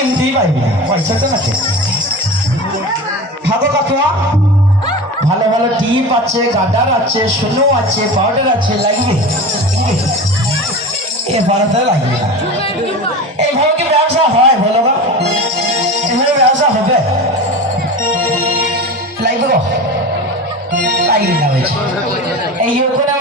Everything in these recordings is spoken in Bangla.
লোক পাইবি পয়সা তো নাকি ভাগো কাকুয়া ভালো ভালো টিপ আছে, গাডার আছে, সোনো আছে, পাউডার আছে লাগবে এ পাড়াতে লাগবে না এইভাবে কি ব্যবসা হয় বলো গো? এভাবে ব্যবসা হবে? লাগবে গো। লাগবে না বলছি এই করে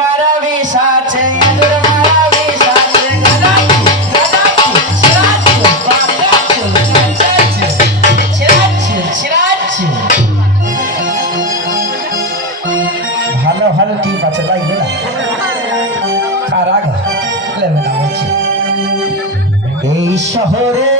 শহরে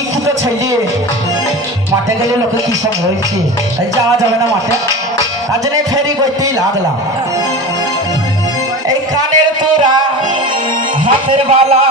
শিক্ষিত ছেলে? মাঠে গেলে লোকে কি সব হয়েছে তাই যাওয়া যাবে না মাঠে। তার জন্য ফেরি করতেই লাগলাম। এই কানের তোরা হাতের বালা।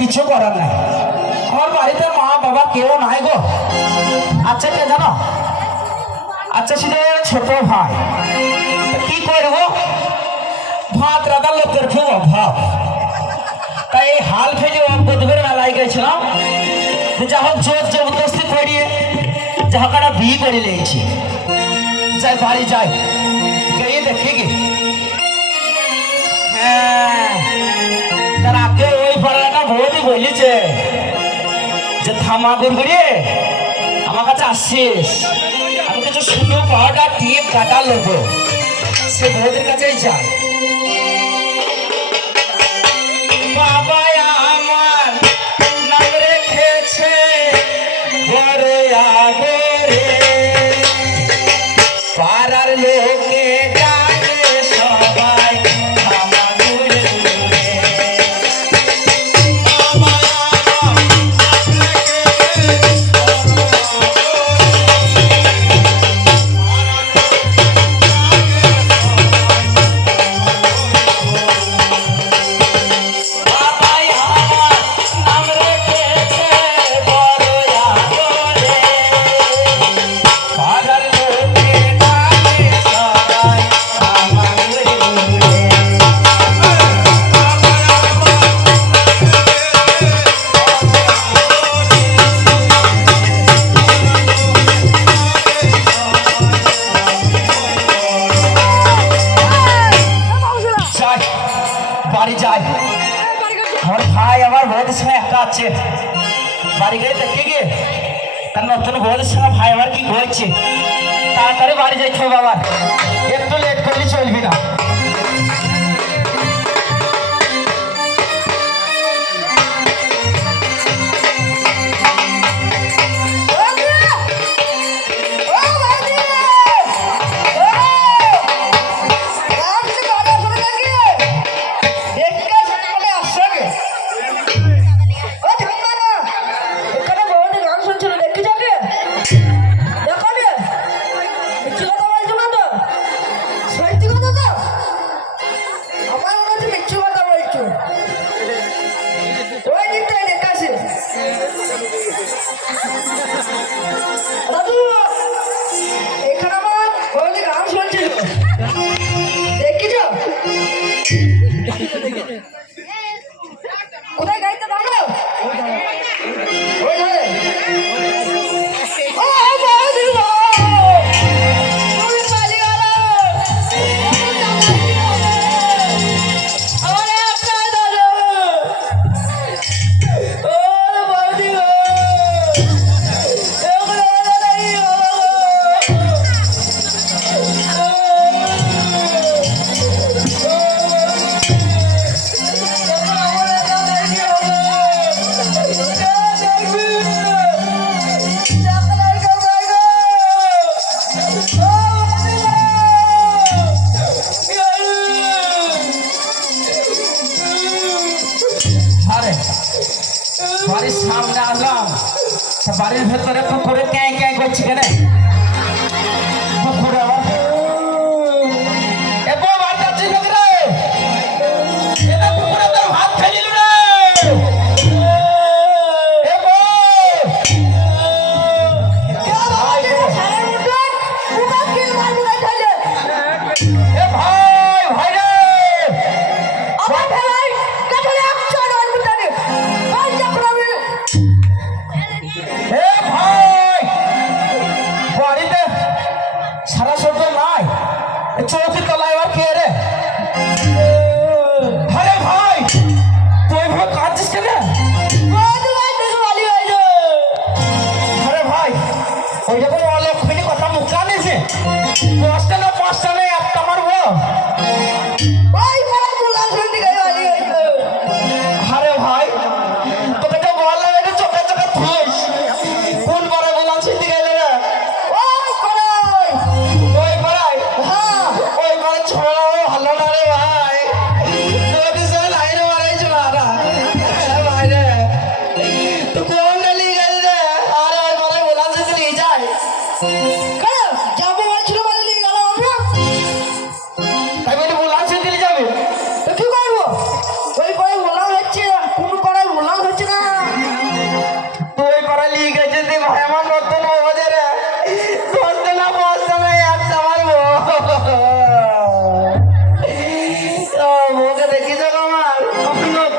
কিছু করার নাই। আমার বাড়িতে মা বাবা কেউ নাই গো। আচ্ছা কে জানো? আচ্ছা সেটা ছোট ভাই। কি করব ভাত রাখার লোকের খুব অভাব। তাই এই হাল ফেলে বুধবের মেলায় গেছিলাম। যা হোক জোর জবরদস্তি করিয়ে যা হোক একটা বিয়ে করে নিয়েছি। যাই, বাড়ি যাই। গিয়ে দেখে গে হ্যাঁ। বৌদি বলেছে যে থামা গুড়গুড়িয়ে আমার কাছে আসছিস। আমি কিছু শুকনো পাউডার টিপ কাটা লোবো। সে বৌদির কাছেই যাই বাবা লোকে ভাই, আমার বউদের সঙ্গে একটা আছে। বাড়ি গিয়ে দেখে গিয়ে তার নতুন বউদের সঙ্গে ভাই আমার কি হয়েছে তাড়াতাড়ি বাড়ি যাইতে হবে বাবা একটু লেট করলে চলবি না। বাড়ির ভেতরে কুকুরে ক্যাঁ ক্যাঁ করছে কেন? પણ ઓલો ખુલી કોતા મુકાની છે? કોસ્ટનો জায়গা আমার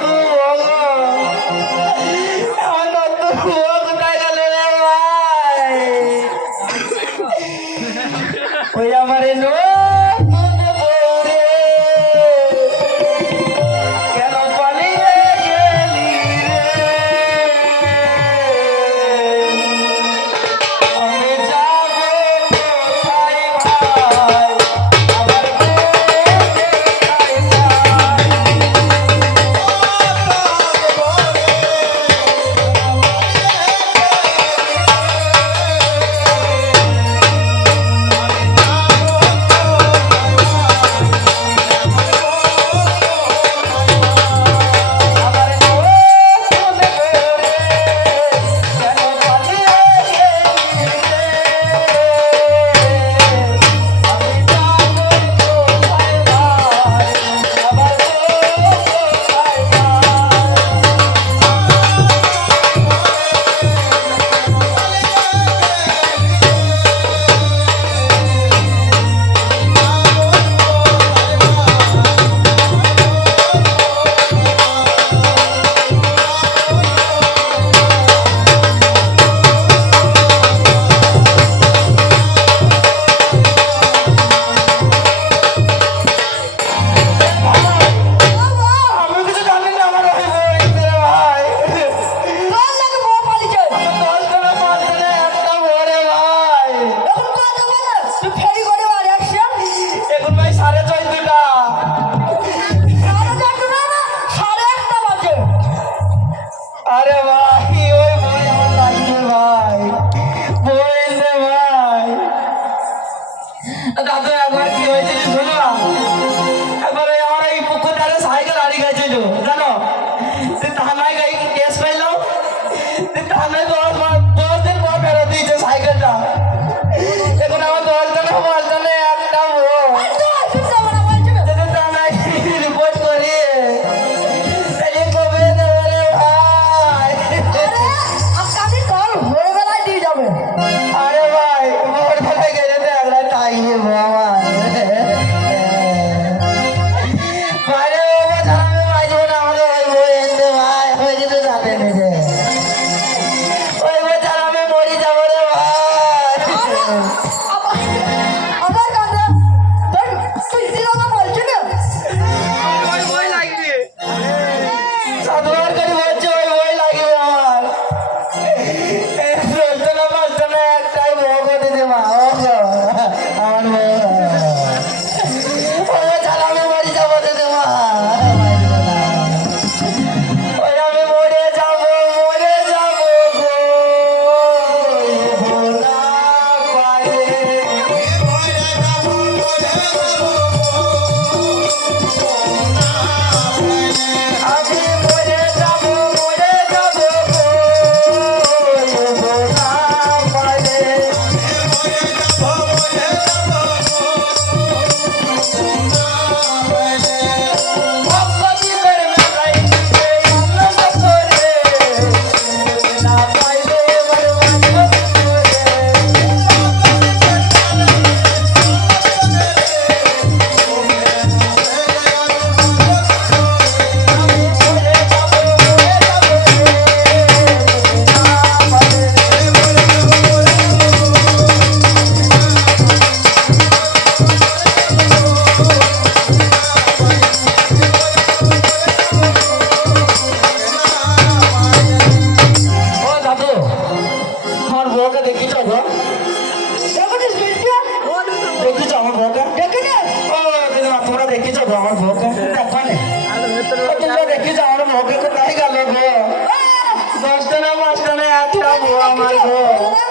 না একটা বউ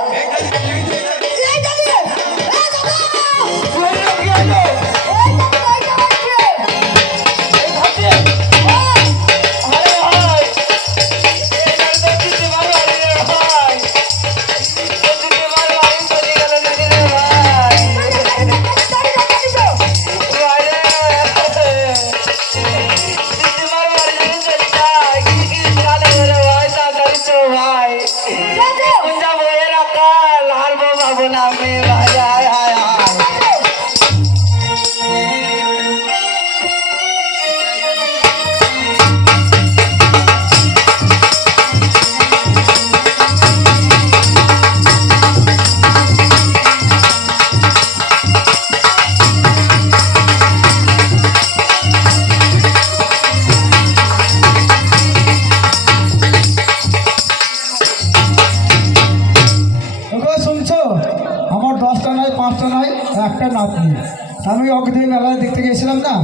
গিয়েছিলাম না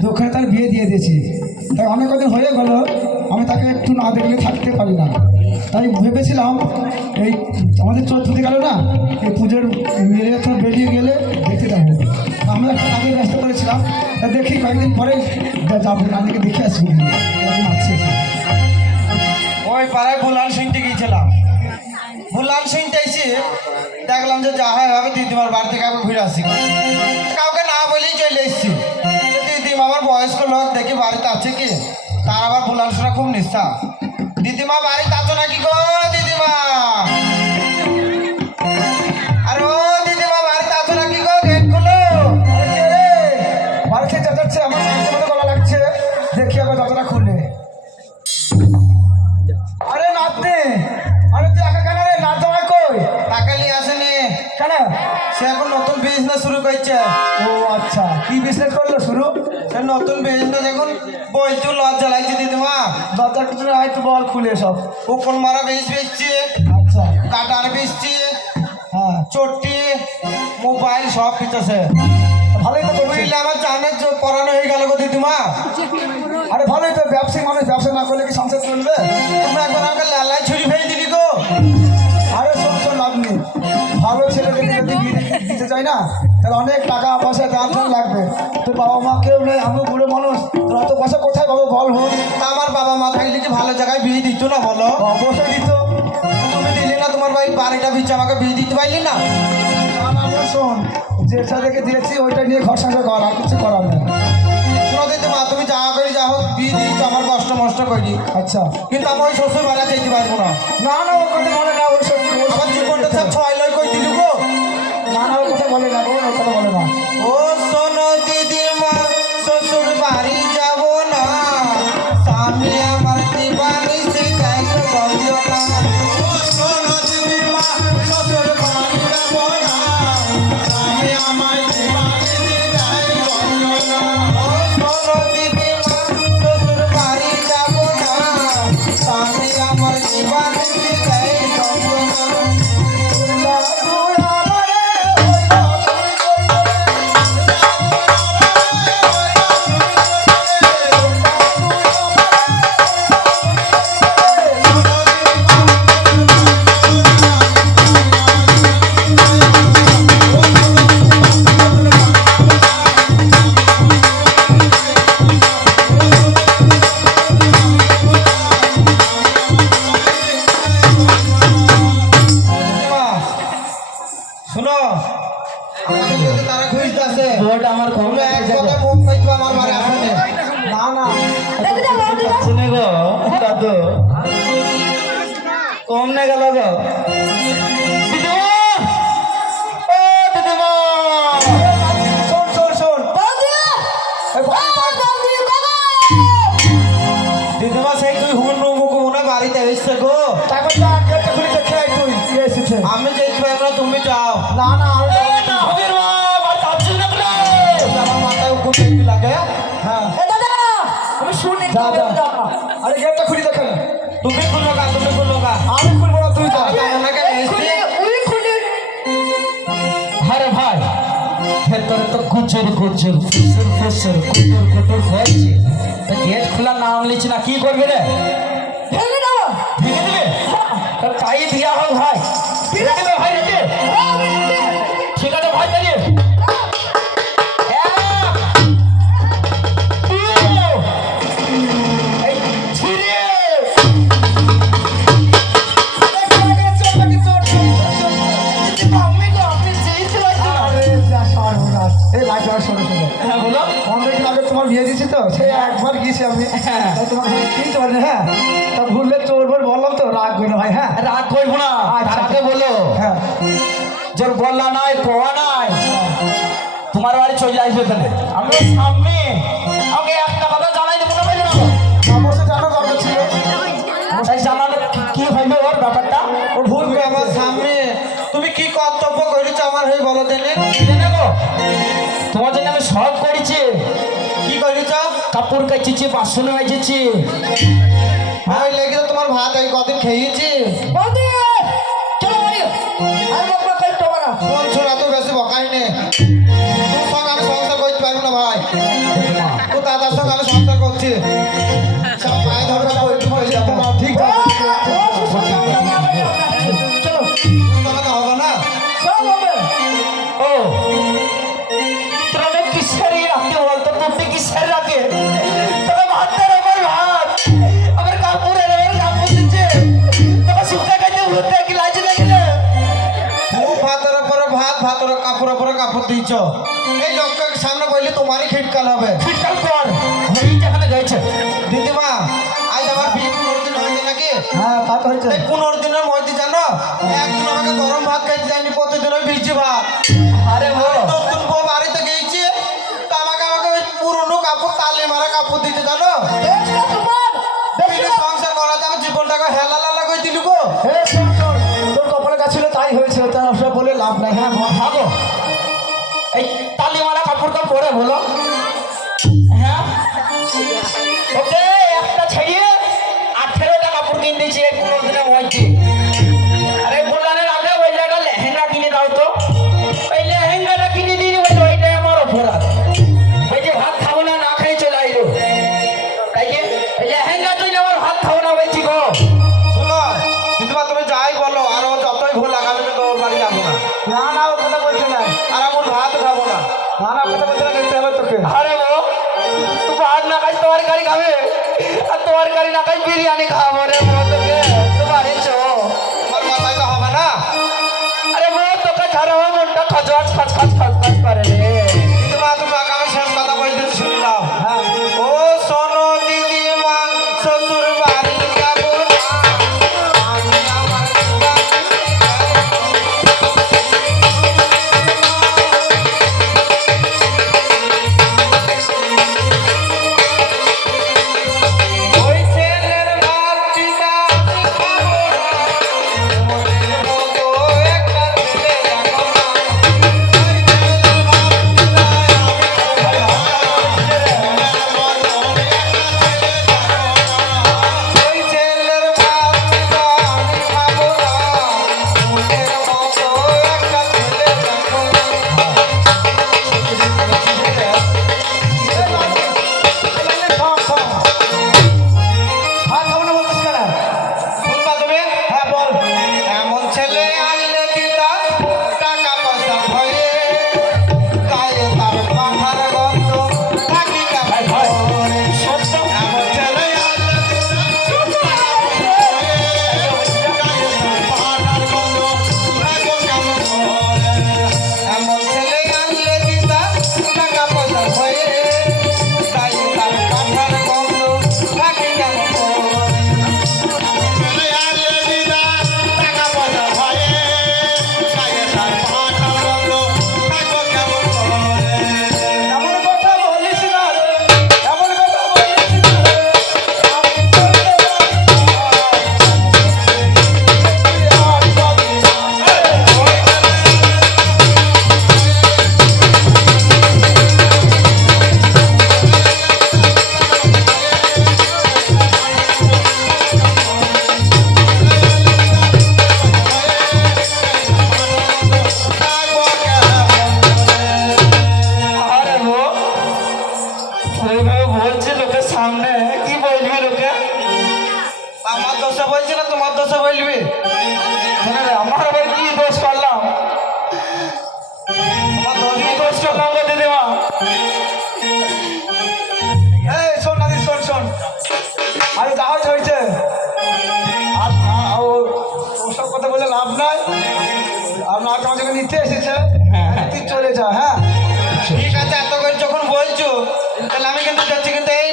তো ওখানে তার বিয়ে দিয়ে দিয়েছি। তাই অনেক কদিন হয়ে গেল, আমি তাকে একটু না দেখলে থাকতে পারি না। তাই ভেবেছিলাম, এই আমাদের পুঁতে গেল না, এই পুজোর মেরে তো বেরিয়ে গেলে দেখতে যাব। আমরা একটু আগে ব্যস্ত করেছিলাম, তা দেখি কয়েকদিন পরে যাব। নানিকে দেখে আসব ওই পাড়ায় বুলান শুনতে গিয়েছিলাম। বুলান শুনতে এসে দেখলাম যে যা হয় হবে, দিদিমার বাড়ি থেকে আবার ঘুরে আসি। কাউকে না বলেই চলে এসেছি। আমার বয়স্ক লোক দেখি বাড়িতে আছে কি? তার আবার বুলান শোনা খুব নিষ্ঠা। দিদিমা বাড়িতে আছো নাকি গো? দিদিমা। আর ও দিদিমা বাড়িতে আছো নাকি গো? গেট খুলো। যাচ্ছে আমার গলা লাগছে। দেখি আবার দরজাটা খুলে। আরে নাতনি আরে তুই একা কেন রে? নাচ জামাই কই? টাকা নিয়ে আসেনি। কেন? সে এখন নতুন বিজনেস শুরু করছে। ও আচ্ছা কি বিজনেস নতুন বিজনেস এখন বইতে লজ্জা লাগছে দিদিমা দরজার পিছনে হয়তো বল খুলে সব। কুকুর মারা বেশ বেচছে আচ্ছা। কাটার বেচছে হ্যাঁ। চটি মোবাইল সব কিছু আছে ভালোই তো বুঝলে আমার জানের পড়ানো হয়ে গেল গো দিদিমা আরে ভালোই তো ব্যবসায়ী মানুষ ব্যবসা না করলে কি সংসার চলবে? তোমরা একবার আমাকে লালাই ছুরি ফেলে দিলি গো। আরে শোন শোন লাভ নেই। ভালো দিতে- দিতে চাই না? তাহলে অনেক টাকা পয়সা দাম টাম লাগবে। তো বাবা মা কেউ নেই আমি বুড়ো মানুষ। তোর অত পয়সা কোথায় পাবো বল হোক আমার বাবা মা থাকলে কি ভালো জায়গায় বিয়ে দিত না বলো? অবশ্যই দিত। তুমি দিলে না তোমার ভাই বাড়িটা বিচ্ছে আমাকে বিয়ে দিতে পারলি না? শোন যে দেখে দিয়েছি ওইটা নিয়ে ঘর সংসার কর আর কিছু করার নেই। মা তুমি যা করি যা হোক বিয়ে দিচ্ছ আমার কষ্ট মষ্ট করি। আচ্ছা। কিন্তু ওই শ্বশুর যেতে পারব না। না না ও কথা বলে না ওই সব আমার জীবনটা সব ছয় লয় কই দিলু গো? না না কথা বলে না আমার যা যা আরে গেটটা খুলে দেখে তুমি খুললো গা তুমি খুললো গা। আমি খুলবো না তুই। আরে ভাই ভেতরে তো গুজর গুজর ফুসুর ফুসুর কুটুর কুটুর করছে তা গেট খোলা নাম লিখছি না কি করবে রে? ভেঙে দাও। ভেঙে দিবে? তা তাই দিয়া হোক ভাই। রেখে দে ভাই রেখে হ্যাঁ। পারি হ্যাঁ তা ভুললে চোর বললাম তো রাগ করো ভাই হ্যাঁ রাগ করব না। আচ্ছা, তাকে বলো। হ্যাঁ। জোর বললা নাই কোয়া নাই। তোমার বাড়ি চলে আসবে তাহলে। আমি সামনে। আমাকে একটা কথা জানাই দেবো না না জানা দরকার ছিল। এই কি- কি হইবে ওর ব্যাপারটা? ও ভুল আমার সামনে। তুমি কি কর্তব্য করেছ আমার হয়ে বলো দেনে তোমার জন্য আমি সব করেছ। কাপড় কাচেছি বাসন মেজেছি ভাই লেগে তো তোমার ভাত আমি কদিন খেয়েছি। ভাই। তো দাদার সঙ্গে আমি সংসার করছি। কাপড় দিয়েছ। এই লোককে সামনে বললে তোমারই খিটকাল হবে। ফিটকাল কর? হই যেখানে গেছে। দিদিমা আজ আমার বিয়ে পনেরো দিন হয়েছে নাকি? হ্যাঁ তা তো হয়েছে। পনেরো দিনের মধ্যে জানো একদিন আমাকে গরম ভাত খাইতে যায়নি প্রতিদিন ওই ভিজি ভাত। আরে ও নতুন বউ বাড়িতে গিয়েছে তা আমাকে আমাকে ওই পুরনো কাপড় তালে মারা কাপড় দিতে জানো? সংসার করা যাবে জীবনটাকে হেলা লালা করে দিলু গো। হলো তরকারি না খাই বিরিয়ানি খাব রে তোকে। তোমার ইচ্ছো আমার মাথায় তো হবে না। আরে মো তোকে ছাড়া মনটা খজওয়াজ খচ খচ খচ করে রে।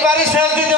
যাচ্ছি কিন্তু এই বাড়ি শেষ দিতে